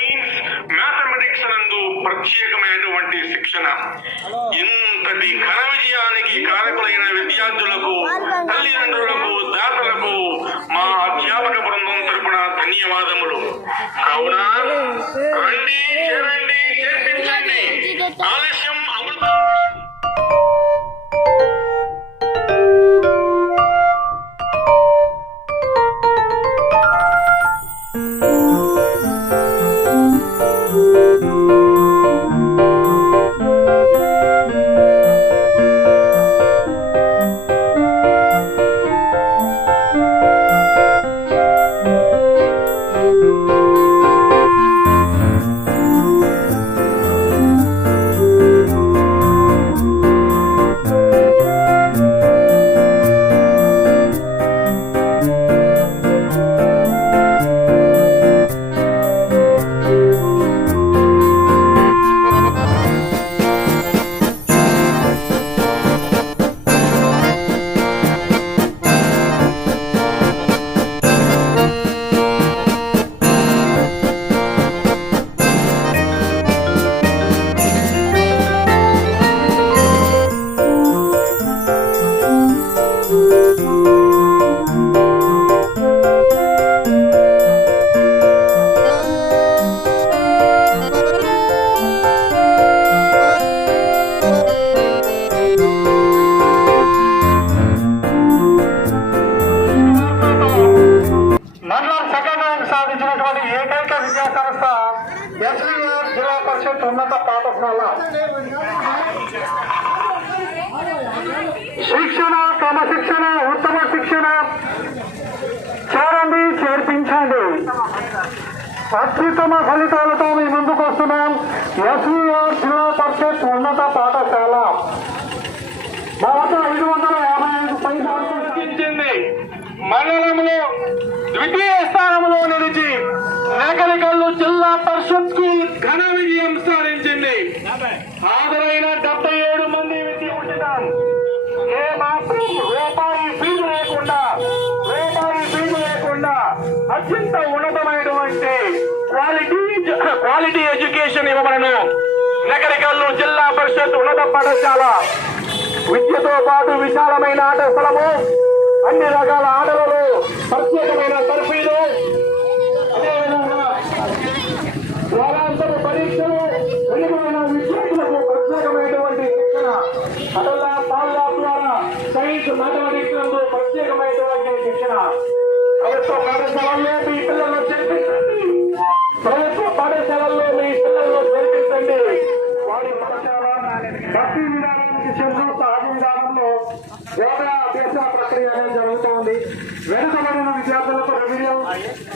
Science, mathematics నందు ప్రత్యేకమైనటువంటి శిక్షణ. ఇంతటి ఘన విజయానికి కారకులైన విద్యార్థులకు, తల్లిదండ్రులకు, దాతలకు మా అధ్యాపక బృందం తరపున ధన్యవాదములు. కావున రండి, చేరండి, చేర్పించండి. ఆలస్యం అమృతం. సాధించినటువంటి ఏకైక విద్యా సంస్థ ఎస్వీఆర్ జిల్లా పరిషత్ ఉన్నత పాఠశాల. శిక్షణ, క్రమశిక్షణ, ఉత్తమ శిక్షణ, చేరండి, చేర్పించండి. అత్యుత్తమ ఫలితాలతో మీ ముందుకు వస్తున్నాం. ఎస్వీఆర్ జిల్లా పరిషత్ ఉన్నత పాఠశాల మా వద్ద 555 పైసలు దక్కించింది. మండలంలో ద్వితీయ స్థానంలో నిలిచి నేకలికల్లు జిల్లా పరిషత్ కి ఘన విజయం సాధించింది. హాజరైన 77 మంది విద్య ఉచితం. ఏ మాత్రం రూపాయి ఫీజు లేకుండా అత్యంత ఉన్నతమైనటువంటి క్వాలిటీ ఎడ్యుకేషన్ ఇవ్వబడను. నేకలికల్లు జిల్లా పరిషత్ ఉన్నత పాఠశాల విద్యతో పాటు విశాలమైన ఆట స్థలము, అన్ని రకాల ఆటలలో ప్రత్యేకమైన తర్ఫీదు, అదేవిధంగా వారాంతర పరీక్షలు, వెలుగుమైన విద్యార్థులకు ప్రత్యేకమైనటువంటి శిక్షణ, అటల్లా పాల్లా ద్వారా సైన్స్, మ్యాథమెటిక్స్ నందు ప్రత్యేకమైనటువంటి శిక్షణ. ప్రభుత్వ పాఠశాలల్లో మీ పిల్లలను చేర్పించండి. వారి పాఠశాల భక్తి విధానానికి చెందిన సహజ విధానంలో బోధన అభ్యాస ప్రక్రియ అనేది జరుగుతోంది. వెనుకబడిన విద్యార్థులకు రెవెన్యూ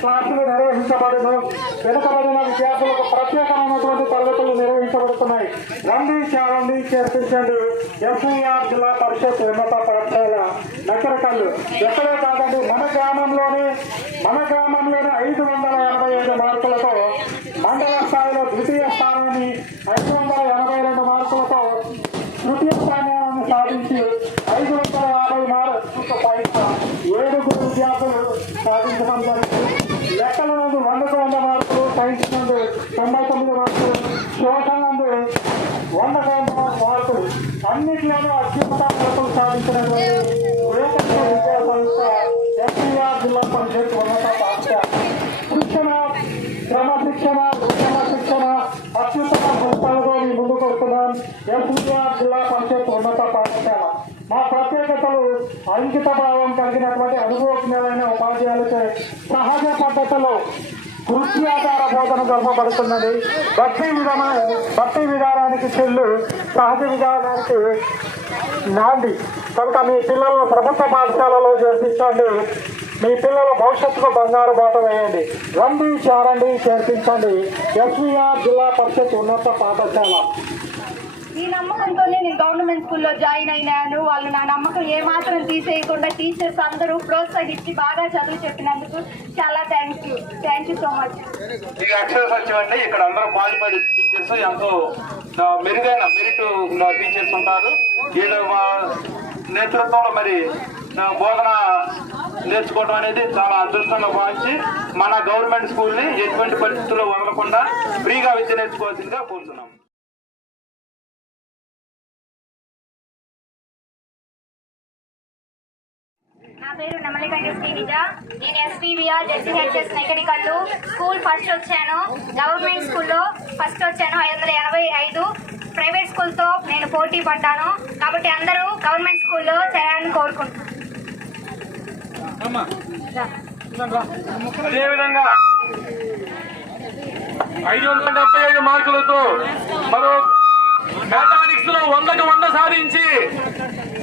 క్లాసులు నిర్వహించబడును. వెనుకబడిన విద్యార్థులకు ప్రత్యేకమైనటువంటి తరగతులు నిర్వహించబడుతున్నాయి. రండి, చేరండి, చేర్పించండి. ఎస్వీఆర్ జిల్లా పరిషత్ ఉన్నత పాఠశాల నకరకల్లు. ఎక్కడే కాదండి, మన గ్రామంలోనే 585 మార్కులతో మండల స్థాయిలో ద్వితీయ స్థానాన్ని, 582 మార్కులతో తృతీయ స్థానాన్ని సాధించి 550 మార్కులకు పైగా 7 విద్యార్థులు సాధించడం జరిగింది. లెక్కల నందు 100కు 100 మార్కులు, సైన్స్ నందు 99 మార్కులు, సోషల్ నందు 100కు 100 మార్కులు, అన్నింటిలోనూ అత్యున్నత మార్కులు సాధించినటువంటి ఏకైక విద్యా సంస్థ ఎస్వీఆర్ జిల్లా పరిషత్ ఉన్నత పాఠశాల. శిక్షణ, క్రమశిక్షణ, ఉత్తమ శిక్షణ, అత్యుత్తమ ఫలితాలతో ముందుకు వస్తున్నాం. ఎస్వీఆర్ జిల్లా పరిషత్ ఉన్నత పాఠశాల మా ప్రత్యేకతలు అంకిత భావం కలిగినటువంటి అనుభవజ్ఞులైన ఉపాధ్యాయులచే సహజ పద్ధతిలో కృత్యాధార బోధన జరపబడుతున్నది. భక్తి విధానానికి చెల్లు సహజ విధానానికి నాంది. కనుక మీ పిల్లలను ప్రభుత్వ పాఠశాలలో చేర్పించండి. మీ పిల్లల భవిష్యత్తుకు బంగారు బాట వేయండి. రండి, చేరండి, చేర్పించండి. ఎస్వీఆర్ జిల్లా పరిషత్ ఉన్నత పాఠశాల. ఈ నమ్మకంతోనే నేను గవర్నమెంట్ స్కూల్లో జాయిన్ అయినాను. వాళ్ళు నా నమ్మకం ఏమాత్రం తీసేయకుండా టీచర్స్ అందరూ ప్రోత్సహించి బాగా చదువు చెప్పినందుకు చాలా థ్యాంక్ యూ సో మచ్. ఈ అక్షర సత్యం అంటే ఇక్కడ అందరూ బాగుపడి టీచర్స్ ఎంతో మెరుగైన మెరిట్ టీచర్స్ ఉంటారు. వీళ్ళ నేతృత్వంలో మరి బోధన నేర్చుకోవడం అనేది చాలా అదృష్టంగా భావించి మన గవర్నమెంట్ స్కూల్ని ఎటువంటి పరిస్థితుల్లో వదలకుండా ఫ్రీగా విద్య నేర్చుకోవాల్సిందిగా కోరుతున్నాం. నా పేరు నమలికంటి శ్రీనిజ. నేను ఎస్పీవీఆర్ జెడ్సీహెచ్ఎస్ మెకానికల్ స్కూల్ ఫస్ట్ వచ్చాను. గవర్నమెంట్ స్కూల్లో ఫస్ట్ వచ్చాను 585. ప్రైవేట్ స్కూల్తో నేను పోటీ పడ్డాను. కాబట్టి అందరూ గవర్నమెంట్ స్కూల్లో చేయాలని కోరుకుంటున్నాను. అదేవిధంగా 575 మార్కులతో మరో మ్యాథమెటిక్స్ లో 100కు 100 సాధించి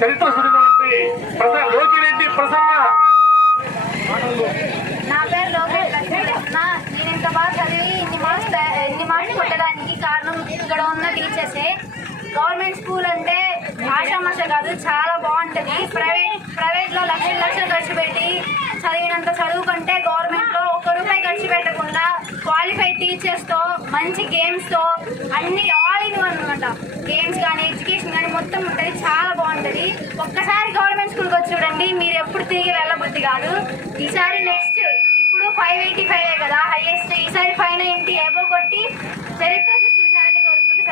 చరిత్ర సృష్టించినటువంటి లోకిరెడ్డి ప్రసన్న. నా పేరు లోకేష్ లక్ష్మీకృష్ణ. నేను ఇంత బాగా చదివి ఇన్ని మార్క్స్ కొట్టడానికి కారణం ఇక్కడ ఉన్న టీచర్సే. గవర్నమెంట్ స్కూల్ అంటే ఆషామాష కాదు, చాలా బాగుంటుంది. ప్రైవేట్లో లక్షలు ఖర్చు పెట్టి చదివినంత చదువు కంటే గవర్నమెంట్లో ₹1 ఖర్చు పెట్టకుండా క్వాలిఫైడ్ టీచర్స్తో మంచి గేమ్స్తో అన్ని ఆల్ ఇన్ వన్ అనమాట. గేమ్స్ కానీ ఎడ్యుకేషన్ కానీ మొత్తం ఉంటుంది, చాలా బాగుంటుంది. ఒక్కసారి గవర్నమెంట్ స్కూల్కి వచ్చి చూడండి, మీరు ఎప్పుడు తిరిగి వెళ్ళబుద్ధి కాదు. ఈసారి నెక్స్ట్ ఇప్పుడు 585 కదా హైయెస్ట్, ఈసారి 590 ఎబో కొట్టి చరిత్ర సృష్టించాలని కోరుకుంటే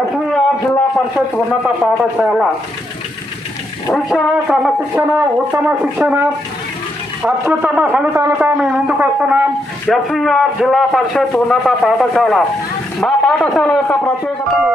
ఎస్వీఆర్ జిల్లా పరిషత్ ఉన్నత పాఠశాల శిక్షణ, క్రమశిక్షణ, ఉత్తమ శిక్షణ, అత్యుత్తమ ఫలితాలతో మేము ముందుకు వస్తున్నాం. ఎస్వీఆర్ జిల్లా పరిషత్ ఉన్నత పాఠశాల. మా పాఠశాల యొక్క ప్రత్యేకతలు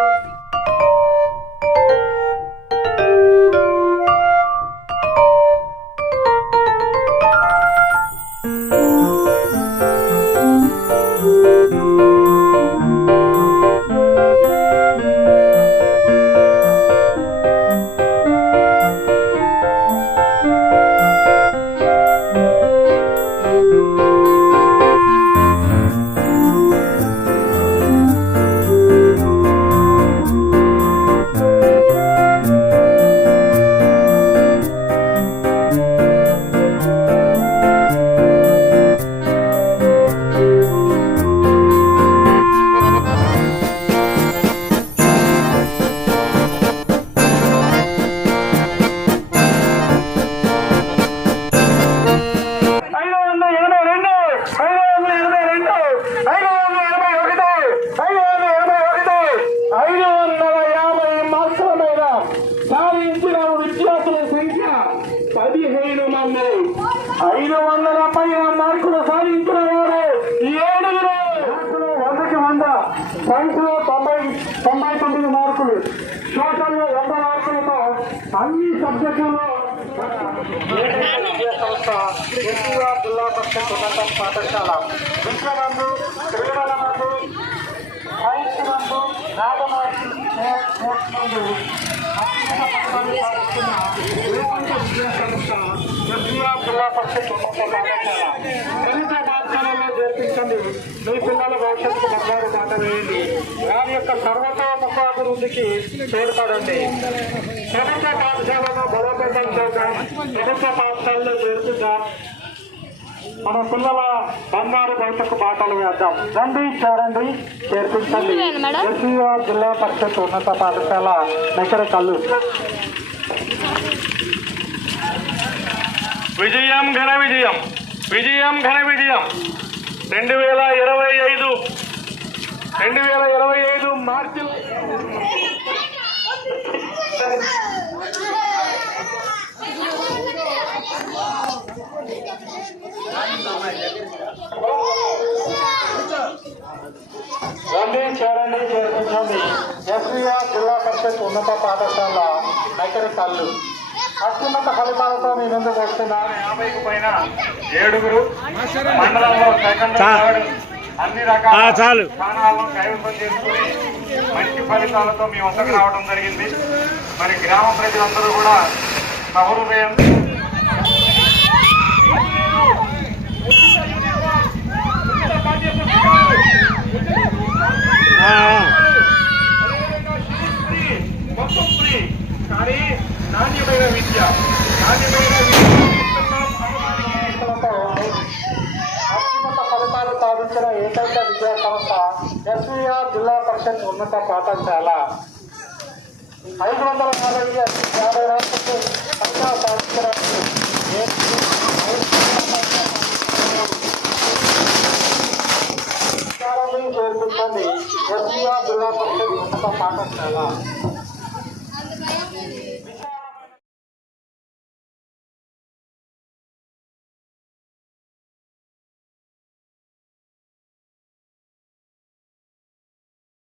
మార్కులు సాధించిన వారు 100కి 100, సైన్స్లో 99 మార్కులు, సోషల్లో 100 మార్కులతో అన్ని సబ్జెక్టుల్లో సంస్థ ఎస్వీఆర్ జిల్లా పరిషత్ ఉన్నత పాఠశాల. విద్యనందు, క్రీడలనందు, సైన్స్ నందు, మ్యాథమెటిక్స్ నందు జిల్లా పరిషత్ ఉన్నత పాఠశాల. దళిత పాఠశాలలో చేర్పించండి. మీ పిల్లల భవిష్యత్తుకు బంగారు బాట వేయండి. వారి యొక్క సర్వతోముఖాభివృద్ధికి తోడ్పడండి. ప్రభుత్వ పాఠశాలను బలోపేతం చేద్దాం. ప్రభుత్వ పాఠశాలలో చేర్పిద్దాం. మన పిల్లల బంగారు భవిష్యత్తు బాటలు వేద్దాం. రండి, చేరండి, చేర్పించండి. ఎస్వీఆర్ జిల్లా పరిషత్ ఉన్నత పాఠశాల నెక్కరకల్లు. విజయం ఘన విజయం, విజయం ఘన విజయం. 2025 మార్చి రండి, చేరండి, చేర్పించండి. ఎస్వీఆర్ జిల్లా పరిషత్ ఉన్నత పాఠశాల నెక్కరకల్లు. అత్యున్నత ఫలితాలతో మీ ముందుకు వస్తున్నారు. 50కు పైన 7 మండలంలో సెకండ్, థర్డ్ అన్ని రకాల స్థానాలను కైవసం చేసుకుని మంచి ఫలితాలతో మీ వద్దకు రావడం జరిగింది. మరి గ్రామ ప్రజలందరూ కూడా సహృదయం మొత్తం ఫ్రీ, కానీ నాణ్యమైన విద్య అత్యున్నత ఫలితాలు సాధించిన ఏకైక విద్యా సంస్థ ఎస్వీఆర్ జిల్లా పరిషత్ ఉన్నత పాఠశాల. 550 50 రాష్ట్రాలు ఏకైక సాధించడానికి చేరుకుంటుంది ఎస్వీఆర్ జిల్లా పరిషత్ ఉన్నత పాఠశాల.